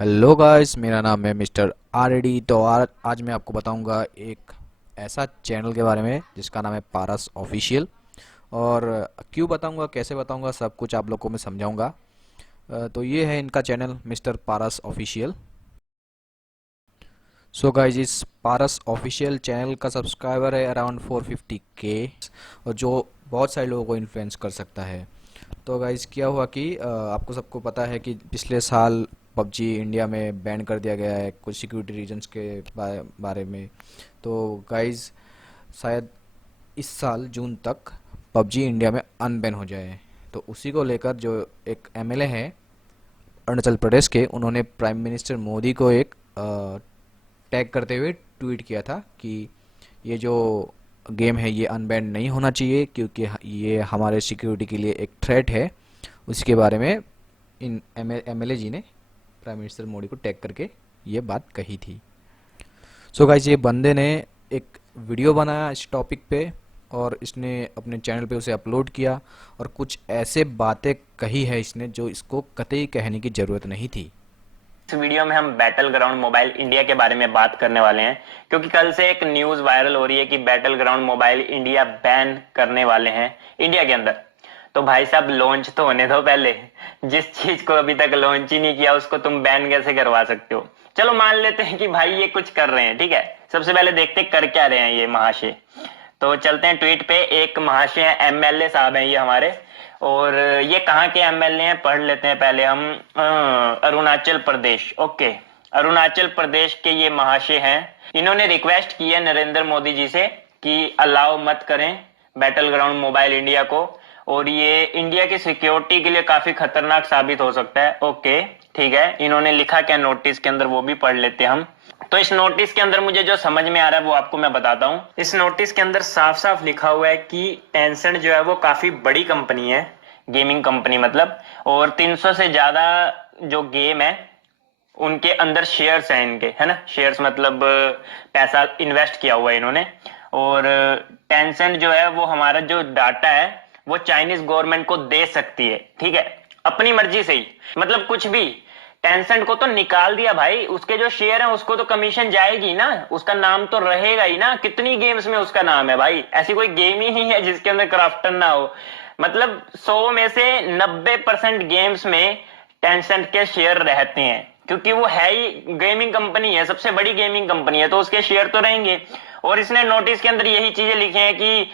Hello guys, मेरा नाम है मिस्टर आरडी। तो आज मैं आपको बताऊंगा एक ऐसा चैनल के बारे में जिसका नाम है पारस ऑफिशियल। और क्यों बताऊंगा, कैसे बताऊंगा, सब कुछ आप लोग को मैं समझाऊंगा। तो ये है इनका चैनल मिस्टर पारस ऑफिशियल। सो गाइस, इस पारस ऑफिशियल चैनल का सब्सक्राइबर है अराउंड 450K, और जो बहुत सारे लोगों को इन्फ्लुएंस कर सकता है। तो गाइज क्या हुआ कि आपको सबको पता है कि पिछले साल पबजी इंडिया में बैन कर दिया गया है कुछ सिक्योरिटी रीजंस के बारे में। तो गाइज शायद इस साल जून तक पबजी इंडिया में अनबैन हो जाए। तो उसी को लेकर जो एक एमएलए हैं अरुणाचल प्रदेश के, उन्होंने प्राइम मिनिस्टर मोदी को एक टैग करते हुए ट्वीट किया था कि ये जो गेम है ये अनबैन नहीं होना चाहिए, क्योंकि ये हमारे सिक्योरिटी के लिए एक थ्रेट है। उसके बारे में इन एमएलए जी ने प्राइम मिनिस्टर मोदी को टैग करके ये बात कही थी। सो गाइस, ये बंदे ने एक वीडियो बनाया इस टॉपिक पे, और इसने अपने चैनल पे उसे अपलोड किया, और कुछ ऐसे बातें कही है इसने जो इसको कतई कहने की ज़रूरत नहीं थी। इस वीडियो में हम बैटल ग्राउंड मोबाइल इंडिया के बारे में बात करने वाले हैं, क्योंकि कल से एक न्यूज वायरल हो रही है कि battle ground mobile India ban करने वाले हैं इंडिया के अंदर। तो भाई साहब, लॉन्च तो होने दो पहले। जिस चीज को अभी तक लॉन्च ही नहीं किया उसको तुम बैन कैसे करवा सकते हो? चलो मान लेते हैं कि भाई ये कुछ कर रहे हैं, ठीक है। सबसे पहले देखते कर क्या रहे हैं ये महाशय। तो चलते हैं ट्वीट पे। एक महाशय है, एमएलए साहब हैं ये हमारे। और ये कहाँ के एमएलए हैं पढ़ लेते हैं पहले हम। अरुणाचल प्रदेश, ओके। अरुणाचल प्रदेश के ये महाशय हैं। इन्होंने रिक्वेस्ट की है नरेंद्र मोदी जी से कि अलाउ मत करें बैटल ग्राउंड मोबाइल इंडिया को, और ये इंडिया की सिक्योरिटी के लिए काफी खतरनाक साबित हो सकता है। ओके, ठीक है। इन्होंने लिखा क्या नोटिस के अंदर वो भी पढ़ लेते हैं हम। तो इस नोटिस के अंदर मुझे जो समझ में आ रहा है वो आपको मैं बताता हूँ। इस नोटिस के अंदर साफ साफ लिखा हुआ है कि टेंसेंट जो है वो काफी बड़ी कंपनी है, गेमिंग कंपनी मतलब। और 300 से ज्यादा जो गेम है उनके अंदर शेयर्स हैं इनके, है ना। शेयर्स मतलब पैसा इन्वेस्ट किया हुआ है इन्होंने। और टेंसेंट जो है वो हमारा जो डाटा है वो चाइनीज गवर्नमेंट को दे सकती है, ठीक है, अपनी मर्जी से ही। मतलब कुछ भी। टेंसेंट को तो निकाल दिया भाई, उसके जो शेयर है उसको तो कमीशन जाएगी ना, उसका नाम तो रहेगा ही ना। कितनी गेम्स में उसका नाम है भाई, ऐसी कोई गेम ही नहीं है जिसके अंदर क्राफ्टन ना हो। मतलब 100 में से 90% गेम्स में टेंसेंट के शेयर रहते हैं, क्योंकि वो है ही गेमिंग कंपनी है, सबसे बड़ी गेमिंग कंपनी है, तो उसके शेयर तो रहेंगे। और इसने नोटिस के अंदर यही चीजें लिखी हैं कि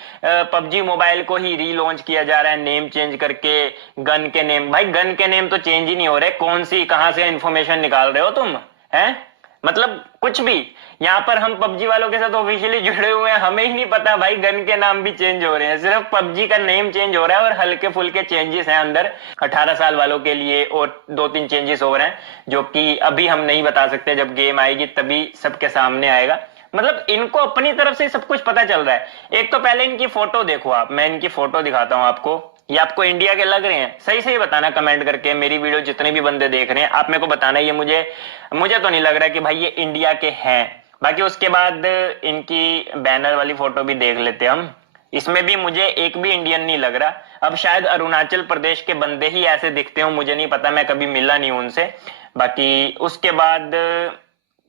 पबजी मोबाइल को ही रीलॉन्च किया जा रहा है नेम चेंज करके। गन के नेम, भाई गन के नेम तो चेंज ही नहीं हो रहे, कौन सी कहां से इंफॉर्मेशन निकाल रहे हो तुम, हैं? मतलब कुछ भी। यहाँ पर हम पबजी वालों के साथ ऑफिशियली जुड़े हुए हैं, हमें ही नहीं पता भाई गन के नाम भी चेंज हो रहे हैं, सिर्फ पबजी का नेम चेंज हो रहा है और हल्के फुल्के चेंजेस हैं अंदर 18 साल वालों के लिए, और 2-3 चेंजेस हो रहे हैं जो कि अभी हम नहीं बता सकते, जब गेम आएगी तभी सबके सामने आएगा। मतलब इनको अपनी तरफ से सब कुछ पता चल रहा है। एक तो पहले इनकी फोटो देखो आप, मैं इनकी फोटो दिखाता हूं आपको। ये आपको इंडिया के लग रहे हैं? सही सही बताना कमेंट करके। मेरी वीडियो जितने भी बंदे देख रहे हैं आप मेरे को बताना, ये मुझे मुझे तो नहीं लग रहा कि भाई ये इंडिया के हैं। बाकी उसके बाद इनकी बैनर वाली फोटो भी देख लेते हैं हम। इसमें भी मुझे एक भी इंडियन नहीं लग रहा। अब शायद अरुणाचल प्रदेश के बंदे ही ऐसे दिखते हो, मुझे नहीं पता, मैं कभी मिला नहीं उनसे। बाकी उसके बाद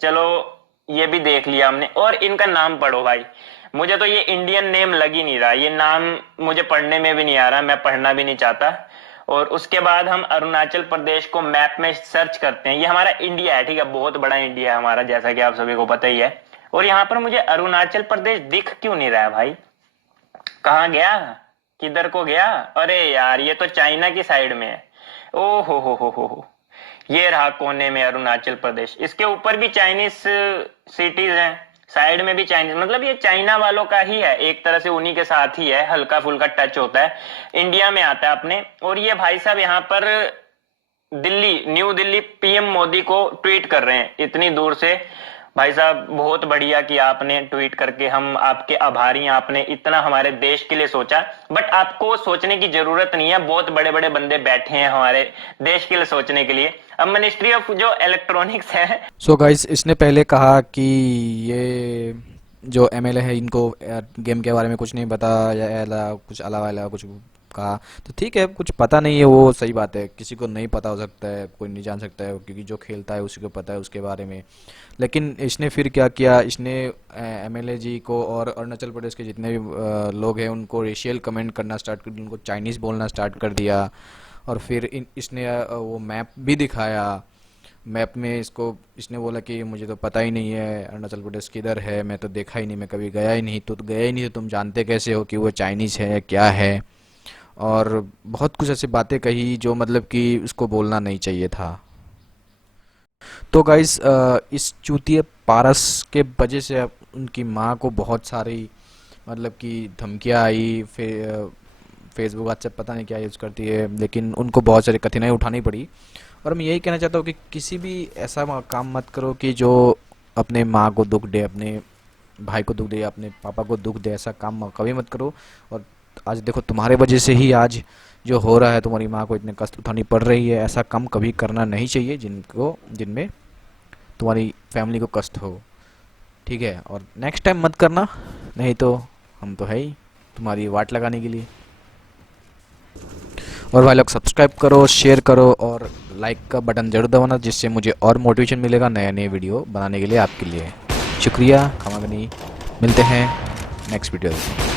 चलो ये भी देख लिया हमने। और इनका नाम पढ़ो भाई, मुझे तो ये इंडियन नेम लग ही नहीं रहा, ये नाम मुझे पढ़ने में भी नहीं आ रहा, मैं पढ़ना भी नहीं चाहता। और उसके बाद हम अरुणाचल प्रदेश को मैप में सर्च करते हैं। ये हमारा इंडिया है, ठीक है, बहुत बड़ा इंडिया है हमारा, जैसा कि आप सभी को पता ही है। और यहाँ पर मुझे अरुणाचल प्रदेश दिख क्यों नहीं रहा है भाई? कहाँ गया, किधर को गया? अरे यार, ये तो चाइना की साइड में है। ओ हो, ये रहा कोने में अरुणाचल प्रदेश। इसके ऊपर भी चाइनीज सिटीज हैं, साइड में भी चाइनीज, मतलब ये चाइना वालों का ही है एक तरह से, उन्हीं के साथ ही है, हल्का फुल्का टच होता है, इंडिया में आता है अपने। और ये भाई साहब यहाँ पर दिल्ली, न्यू दिल्ली पीएम मोदी को ट्वीट कर रहे हैं इतनी दूर से। भाई साहब बहुत बढ़िया कि आपने ट्वीट करके, हम आपके आभारी हैं, आपने इतना हमारे देश के लिए सोचा। बट आपको सोचने की जरूरत नहीं है, बहुत बड़े बड़े बंदे बैठे हैं हमारे देश के लिए सोचने के लिए। अब मिनिस्ट्री ऑफ जो इलेक्ट्रॉनिक्स है। सो गाइस, इसने पहले कहा कि ये जो एमएलए है इनको गेम के बारे में कुछ नहीं बताया, कुछ अलावा कुछ कहा। तो ठीक है, कुछ पता नहीं है वो सही बात है, किसी को नहीं पता हो सकता है, कोई नहीं जान सकता है, क्योंकि जो खेलता है उसी को पता है उसके बारे में। लेकिन इसने फिर क्या किया, इसने एमएलए जी को और अरुणाचल प्रदेश के जितने भी लोग हैं उनको रेशियल कमेंट करना स्टार्ट कर दिया, उनको चाइनीज़ बोलना स्टार्ट कर दिया। और फिर इसने वो मैप भी दिखाया। मैप में इसको इसने बोला कि मुझे तो पता ही नहीं है अरुणाचल प्रदेश किधर है, मैं तो देखा ही नहीं, मैं कभी गया ही नहीं। तो गया ही नहीं तो तुम जानते कैसे हो कि वो चाइनीज़ है क्या है। और बहुत कुछ ऐसी बातें कही जो मतलब कि उसको बोलना नहीं चाहिए था। तो गाइस, इस चूतिए पारस के वजह से अब उनकी माँ को बहुत सारी मतलब कि धमकियाँ आई। फेसबुक आज से पता नहीं क्या यूज़ करती है, लेकिन उनको बहुत सारी कठिनाई उठानी पड़ी। और मैं यही कहना चाहता हूँ कि किसी भी ऐसा काम मत करो कि जो अपने माँ को दुख दे, अपने भाई को दुख दे, अपने पापा को दुख दे, ऐसा काम कभी मत करो। और आज देखो तुम्हारे वजह से ही आज जो हो रहा है, तुम्हारी माँ को इतने कष्ट उठानी पड़ रही है। ऐसा काम कभी करना नहीं चाहिए जिनमें तुम्हारी फैमिली को कष्ट हो। ठीक है, और नेक्स्ट टाइम मत करना, नहीं तो हम तो है ही तुम्हारी वाट लगाने के लिए। और भाई लोग सब्सक्राइब करो, शेयर करो और लाइक का बटन जरूर दबाना, जिससे मुझे और मोटिवेशन मिलेगा नए नए वीडियो बनाने के लिए आपके लिए। शुक्रिया, खमागनी, मिलते हैं नेक्स्ट वीडियो में।